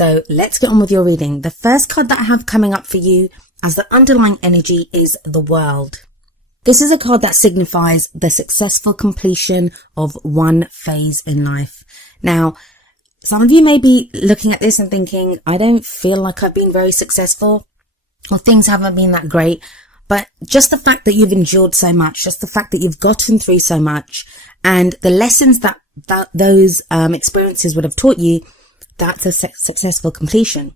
So let's get on with your reading. The first card that I have coming up for you as the underlying energy is the World. This is a card that signifies the successful completion of one phase in life. Now, some of you may be looking at this and thinking, I don't feel like I've been very successful, or things haven't been that great. But just the fact that you've endured so much, just the fact that you've gotten through so much, and the lessons that those experiences would have taught you, that's a successful completion.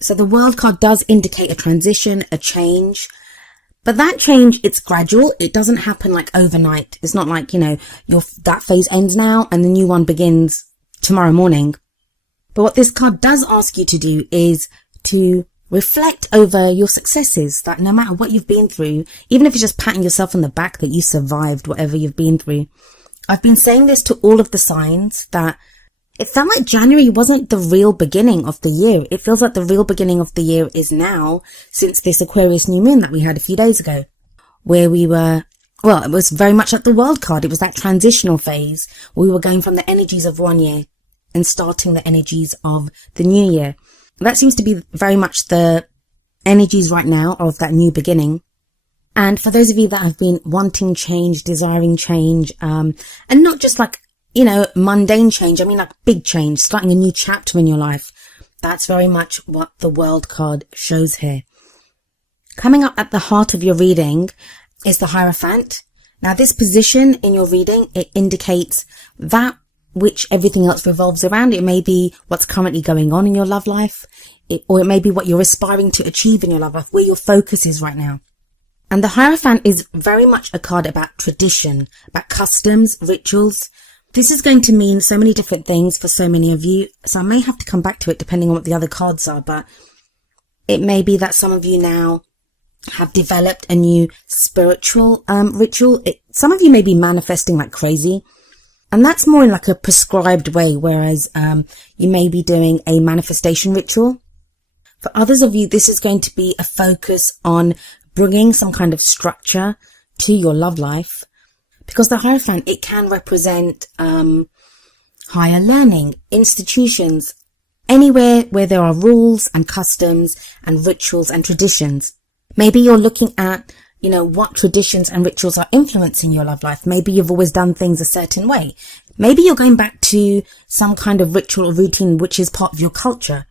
So the World card does indicate a transition, a change. But that change, it's gradual. It doesn't happen like overnight. It's not like, that phase ends now and the new one begins tomorrow morning. But what this card does ask you to do is to reflect over your successes, that no matter what you've been through, even if it's just patting yourself on the back that you survived whatever you've been through. I've been saying this to all of the signs that it felt like January wasn't the real beginning of the year. It feels like the real beginning of the year is now, since this Aquarius new moon that we had a few days ago, where we were, it was very much like the World card. It was that transitional phase where we were going from the energies of one year and starting the energies of the new year. That seems to be very much the energies right now of that new beginning. And for those of you that have been wanting change, desiring change, and not just like, mundane change. I mean, like big change, starting a new chapter in your life. That's very much what the World card shows here. Coming up at the heart of your reading is the Hierophant. Now, this position in your reading, it indicates that which everything else revolves around. It may be what's currently going on in your love life, or it may be what you're aspiring to achieve in your love life, where your focus is right now. And the Hierophant is very much a card about tradition, about customs, rituals. This is going to mean so many different things for so many of you, so I may have to come back to it depending on what the other cards are, but it may be that some of you now have developed a new spiritual ritual. Some of you may be manifesting like crazy, and that's more in like a prescribed way, whereas you may be doing a manifestation ritual. For others of you, this is going to be a focus on bringing some kind of structure to your love life. Because the Hierophant, it can represent higher learning, institutions, anywhere where there are rules and customs and rituals and traditions. Maybe you're looking at, what traditions and rituals are influencing your love life. Maybe you've always done things a certain way. Maybe you're going back to some kind of ritual or routine which is part of your culture.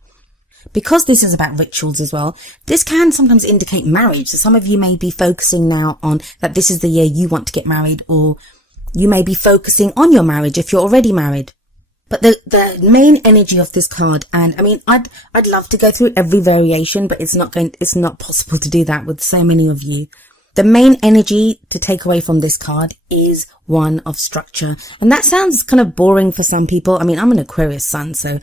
Because this is about rituals as well, this can sometimes indicate marriage. So some of you may be focusing now on that this is the year you want to get married, or you may be focusing on your marriage if you're already married. But the main energy of this card, and I mean, I'd love to go through every variation, but it's not possible to do that with so many of you. The main energy to take away from this card is one of structure. And that sounds kind of boring for some people. I mean, I'm an Aquarius sun, so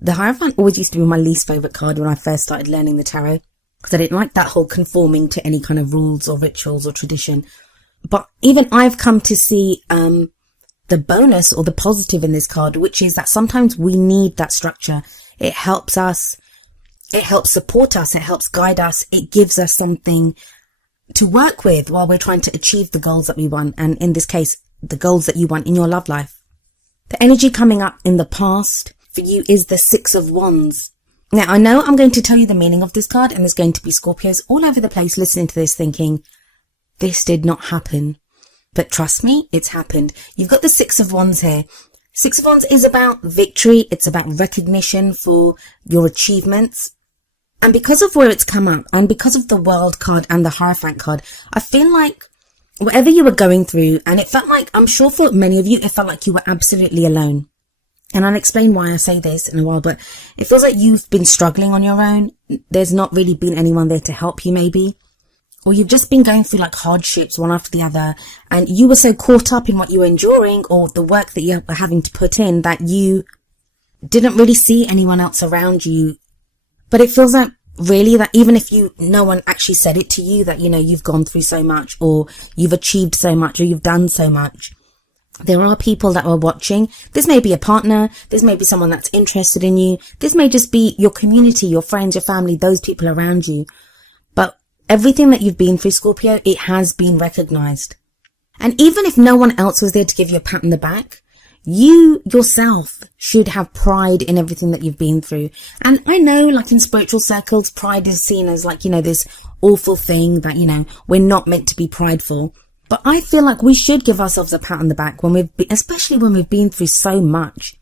the Hierophant always used to be my least favorite card when I first started learning the tarot, because I didn't like that whole conforming to any kind of rules or rituals or tradition. But even I've come to see the bonus or the positive in this card, which is that sometimes we need that structure. It helps us, it helps support us, it helps guide us, it gives us something to work with while we're trying to achieve the goals that we want, and in this case, the goals that you want in your love life. The energy coming up in the past for you is the Six of Wands. Now, I know I'm going to tell you the meaning of this card, and there's going to be Scorpios all over the place listening to this thinking, this did not happen. But trust me, it's happened. You've got the Six of Wands here. Six of Wands is about victory. It's about recognition for your achievements. And because of where it's come up, and because of the World card and the Hierophant card, I feel like whatever you were going through, and it felt like, I'm sure for many of you, it felt like you were absolutely alone. And I'll explain why I say this in a while, but it feels like you've been struggling on your own. There's not really been anyone there to help you maybe. Or you've just been going through like hardships one after the other, and you were so caught up in what you were enduring or the work that you were having to put in that you didn't really see anyone else around you. But it feels like really that even if no one actually said it to you that, you've gone through so much, or you've achieved so much, or you've done so much, there are people that are watching. This may be a partner. This may be someone that's interested in you. This may just be your community, your friends, your family, those people around you. But everything that you've been through, Scorpio, it has been recognized. And even if no one else was there to give you a pat on the back, you yourself should have pride in everything that you've been through. And I know, like in spiritual circles, pride is seen as like, this awful thing that, we're not meant to be prideful. But I feel like we should give ourselves a pat on the back especially when we've been through so much.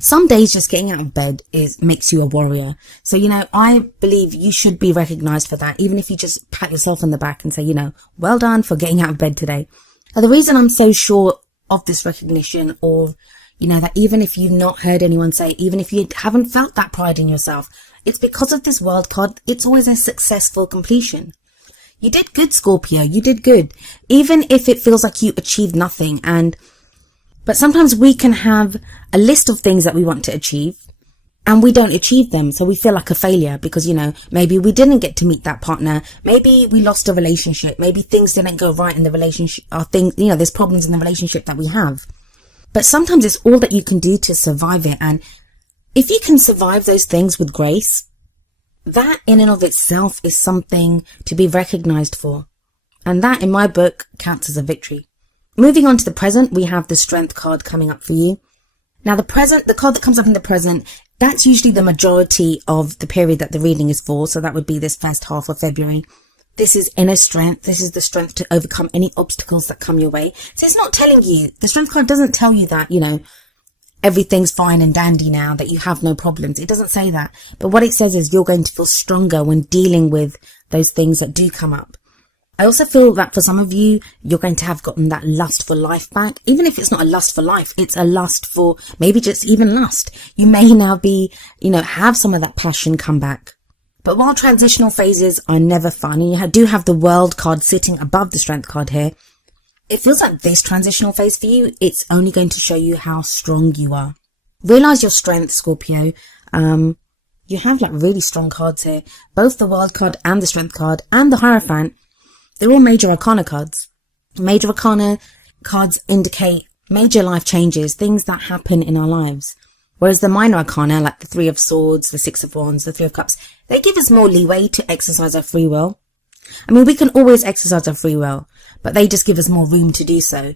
Some days just getting out of bed makes you a warrior. So, I believe you should be recognized for that, even if you just pat yourself on the back and say, well done for getting out of bed today. Now, the reason I'm so sure of this recognition, or, that even if you've not heard anyone say, even if you haven't felt that pride in yourself, it's because of this world card. It's always a successful completion. You did good, Scorpio. You did good. Even if it feels like you achieved nothing. But sometimes we can have a list of things that we want to achieve and we don't achieve them. So we feel like a failure because, maybe we didn't get to meet that partner. Maybe we lost a relationship. Maybe things didn't go right in the relationship, or things, there's problems in the relationship that we have. But sometimes it's all that you can do to survive it. And if you can survive those things with grace, that in and of itself is something to be recognized for. And that, in my book, counts as a victory. Moving on to the present, we have the Strength card coming up for you. Now, the card that comes up in the present, that's usually the majority of the period that the reading is for. So that would be this first half of February. This is inner strength. This is the strength to overcome any obstacles that come your way. So it's not telling you, the Strength card doesn't tell you that, everything's fine and dandy now, that you have no problems. It doesn't say that. But what it says is you're going to feel stronger when dealing with those things that do come up. I also feel that for some of you, you're going to have gotten that lust for life back. Even if it's not a lust for life, it's a lust for maybe just even lust. You may now be, have some of that passion come back. But while transitional phases are never fun, and you do have the World card sitting above the Strength card here, it feels like this transitional phase for you, it's only going to show you how strong you are. Realize your strength, Scorpio. You have like really strong cards here. Both the World card and the Strength card and the Hierophant. They're all major arcana cards. Major arcana cards indicate major life changes, things that happen in our lives. Whereas the minor arcana, like the Three of Swords, the Six of Wands, the Three of Cups, they give us more leeway to exercise our free will. I mean, we can always exercise our free will, but they just give us more room to do so.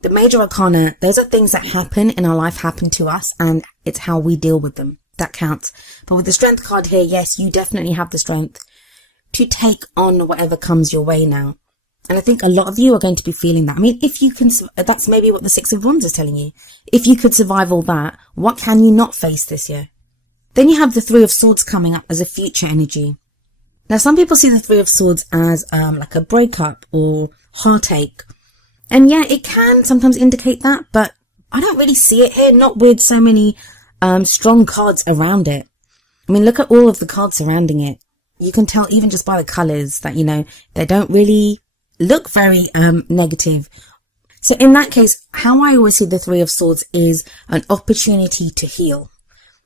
The major arcana, those are things that happen in our life, happen to us, and it's how we deal with them. That counts. But with the Strength card here, yes, you definitely have the strength to take on whatever comes your way now. And I think a lot of you are going to be feeling that. I mean, if you can, that's maybe what the Six of Wands is telling you. If you could survive all that, what can you not face this year? Then you have the Three of Swords coming up as a future energy. Now, some people see the Three of Swords as like a breakup or heartache. And yeah, it can sometimes indicate that, but I don't really see it here, not with so many strong cards around it. I mean, look at all of the cards surrounding it. You can tell even just by the colours that, they don't really look very negative. So in that case, how I always see the Three of Swords is an opportunity to heal.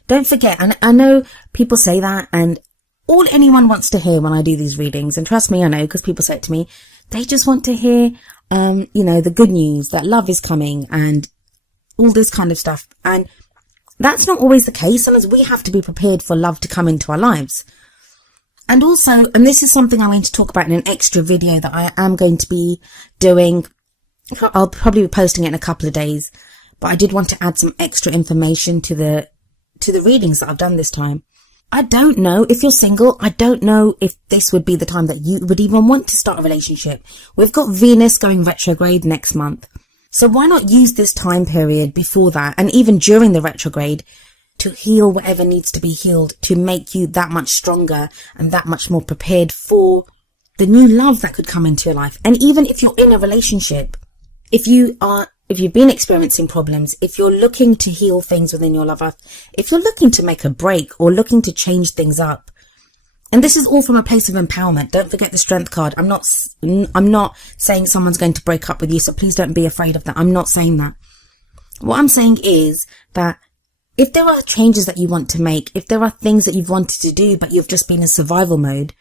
Don't forget, and I know people say that, and all anyone wants to hear when I do these readings, and trust me, I know, because people say it to me, they just want to hear, the good news, that love is coming, and all this kind of stuff. And that's not always the case. Sometimes we have to be prepared for love to come into our lives. And also, and this is something I'm going to talk about in an extra video that I am going to be doing. I'll probably be posting it in a couple of days, but I did want to add some extra information to the readings that I've done this time. I don't know if you're single. I don't know if this would be the time that you would even want to start a relationship. We've got Venus going retrograde next month. So why not use this time period before that, and even during the retrograde, to heal whatever needs to be healed, to make you that much stronger and that much more prepared for the new love that could come into your life. And even if you're in a relationship, if you've been experiencing problems, if you're looking to heal things within your love life, if you're looking to make a break or looking to change things up, and this is all from a place of empowerment. Don't forget the Strength card. I'm not saying someone's going to break up with you, so please don't be afraid of that. I'm not saying that. What I'm saying is that if there are changes that you want to make, if there are things that you've wanted to do, but you've just been in survival mode,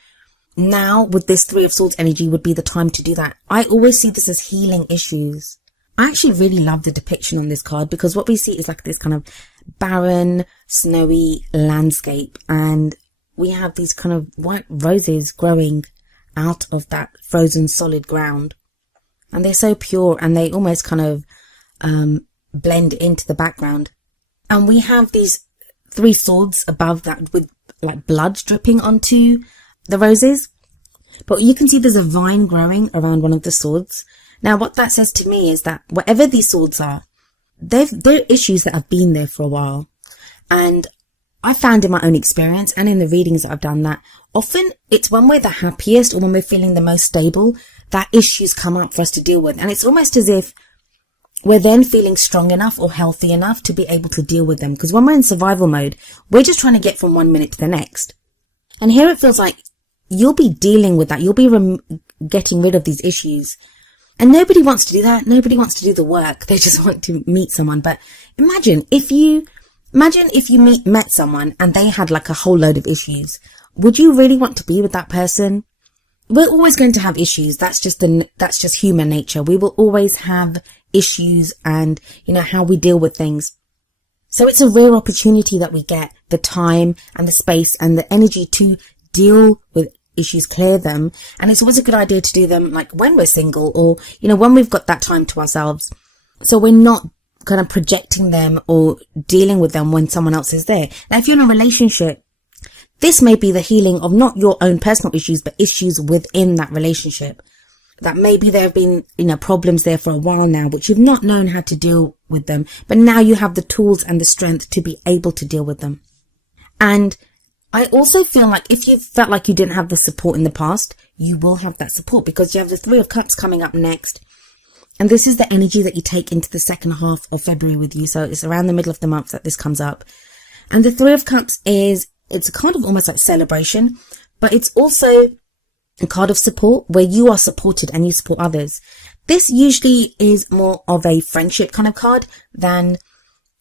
now with this Three of Swords energy would be the time to do that. I always see this as healing issues. I actually really love the depiction on this card, because what we see is like this kind of barren, snowy landscape, and we have these kind of white roses growing out of that frozen solid ground. And they're so pure, and they almost kind of blend into the background. And we have these 3 swords above that with like blood dripping onto the roses. But you can see there's a vine growing around one of the swords. Now, what that says to me is that whatever these swords are, they're issues that have been there for a while. And I found in my own experience and in the readings that I've done that often it's when we're the happiest or when we're feeling the most stable that issues come up for us to deal with. And it's almost as if we're then feeling strong enough or healthy enough to be able to deal with them. Because when we're in survival mode, we're just trying to get from one minute to the next. And here it feels like you'll be dealing with that. You'll be getting rid of these issues. And nobody wants to do that. Nobody wants to do the work. They just want to meet someone. But imagine if you met someone and they had like a whole load of issues. Would you really want to be with that person? We're always going to have issues. That's just human nature. We will always have issues and, how we deal with things. So it's a rare opportunity that we get the time and the space and the energy to deal with issues, clear them. And it's always a good idea to do them like when we're single or, when we've got that time to ourselves. So we're not kind of projecting them or dealing with them when someone else is there. Now, if you're in a relationship, this may be the healing of not your own personal issues, but issues within that relationship. That maybe there have been, problems there for a while now, which you've not known how to deal with them. But now you have the tools and the strength to be able to deal with them. And I also feel like if you felt like you didn't have the support in the past, you will have that support because you have the 3 of Cups coming up next. And this is the energy that you take into the second half of February with you. So it's around the middle of the month that this comes up. And the 3 of Cups it's kind of almost like celebration, but it's also a card of support where you are supported and you support others. This usually is more of a friendship kind of card than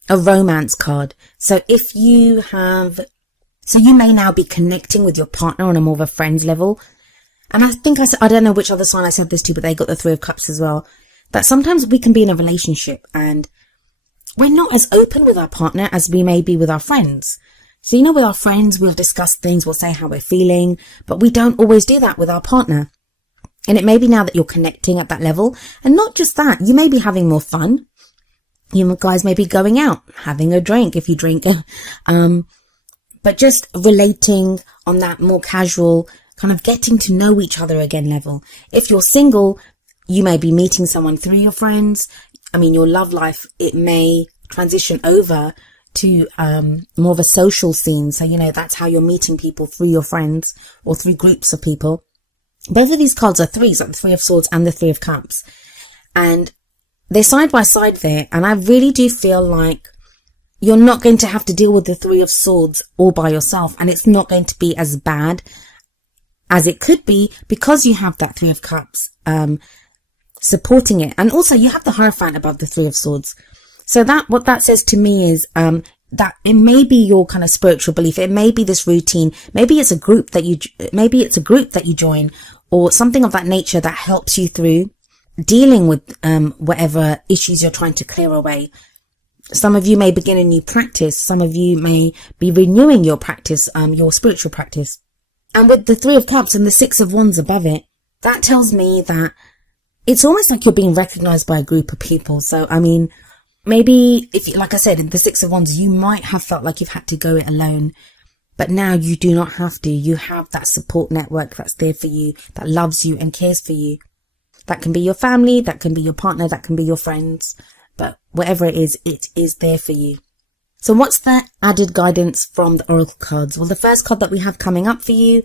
a romance card. So you may now be connecting with your partner on a more of a friends level. And I think I don't know which other sign I said this to, but they got the 3 of Cups as well. That sometimes we can be in a relationship and we're not as open with our partner as we may be with our friends. So, with our friends, we'll discuss things, we'll say how we're feeling, but we don't always do that with our partner. And it may be now that you're connecting at that level. And not just that, you may be having more fun. You guys may be going out, having a drink if you drink, but just relating on that more casual, kind of getting to know each other again level. If you're single, you may be meeting someone through your friends. Your love life, it may transition over to more of a social scene. So, that's how you're meeting people through your friends or through groups of people. Both of these cards are 3s, like the 3 of Swords and the 3 of Cups. And they're side by side there. And I really do feel like you're not going to have to deal with the 3 of Swords all by yourself. And it's not going to be as bad as it could be because you have that 3 of Cups supporting it. And also you have the Hierophant above the 3 of Swords. So what that says to me is that it may be your kind of spiritual belief. It may be this routine. Maybe it's a group that you join or something of that nature that helps you through dealing with whatever issues you're trying to clear away. Some of you may begin a new practice. Some of you may be renewing your practice, your spiritual practice. And with the 3 of Cups and the 6 of Wands above it, that tells me that it's almost like you're being recognized by a group of people. So, maybe like I said, in the 6 of Wands, you might have felt like you've had to go it alone, but now you do not have to. You have that support network that's there for you, that loves you and cares for you. That can be your family, that can be your partner, that can be your friends, but whatever it is there for you. So what's the added guidance from the Oracle cards? Well, the first card that we have coming up for you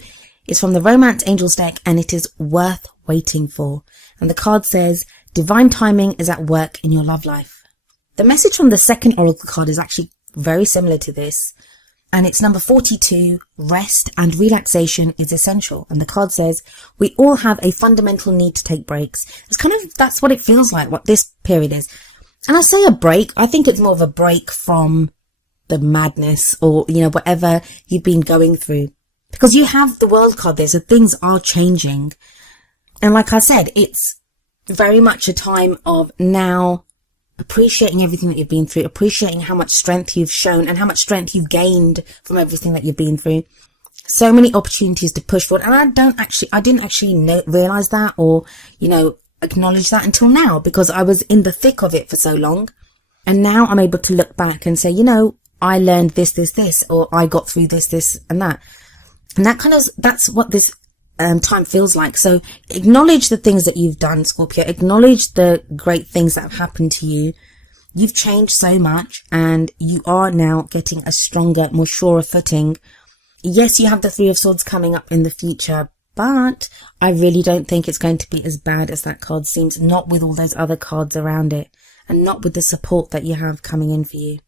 is from the Romance Angels deck, and it is Worth Waiting For. And the card says, Divine timing is at work in your love life. The message from the second Oracle card is actually very similar to this. And it's number 42, Rest and Relaxation is Essential. And the card says, we all have a fundamental need to take breaks. That's what it feels like, what this period is. And I say a break, I think it's more of a break from the madness or, whatever you've been going through. Because you have the World card there, so things are changing. And like I said, it's very much a time of now appreciating everything that you've been through, appreciating how much strength you've shown and how much strength you've gained from everything that you've been through. So many opportunities to push forward. And I didn't actually realize that or, acknowledge that until now because I was in the thick of it for so long. And now I'm able to look back and say, I learned this, or I got through this, and that. And that's what this time feels like. So acknowledge the things that you've done, Scorpio. Acknowledge the great things that have happened to you. You've changed so much, and you are now getting a stronger, more surer footing. Yes, you have the Three of Swords coming up in the future, but I really don't think it's going to be as bad as that card seems, not with all those other cards around it, and not with the support that you have coming in for you.